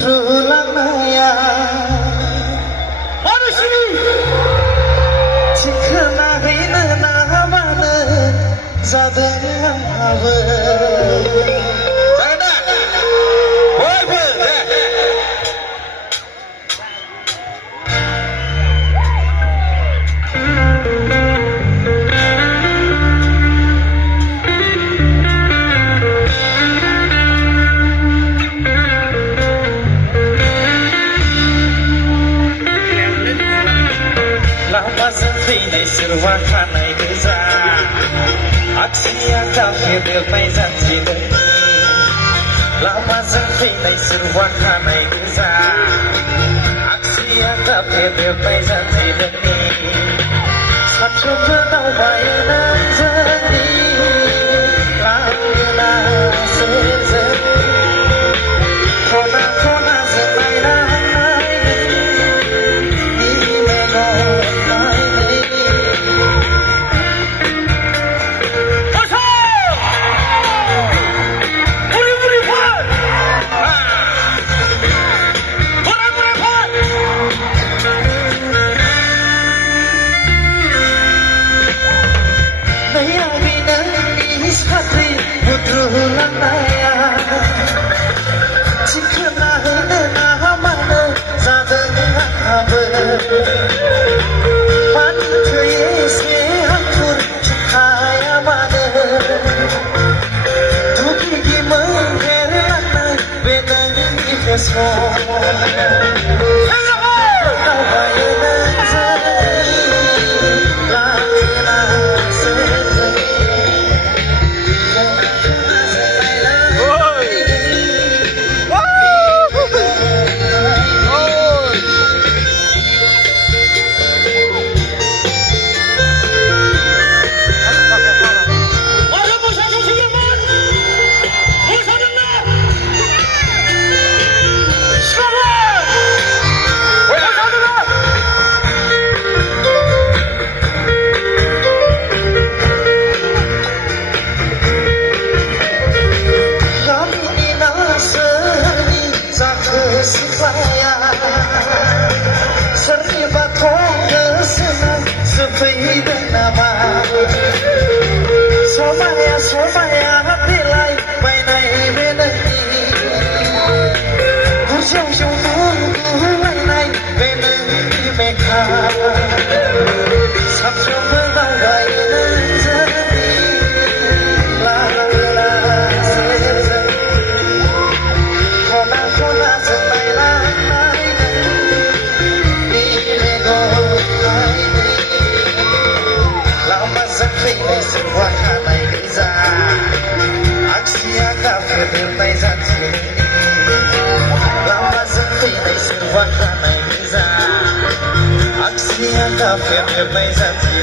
Putrulangaya Manusia Cikernahina nahamana Zadang hawa Này sirwa khanai deza aksiya kafir mai zanji dani lama zanti này sirwa khanai deza aksiya kafir mai zanji dani satu benau bayanan zani langna sezani kona kona zemaina Somaya hati lai mai nai benani Hujung jung lai nai benani mekha Sabjo benau bayanan zani la la sezani Kona kona zemai la nai ni mego nai Lama zakri ni semua kanai Aksiya kafir mai zanji lama zanti này sirwa khanai deza aksiya kafir mai zanji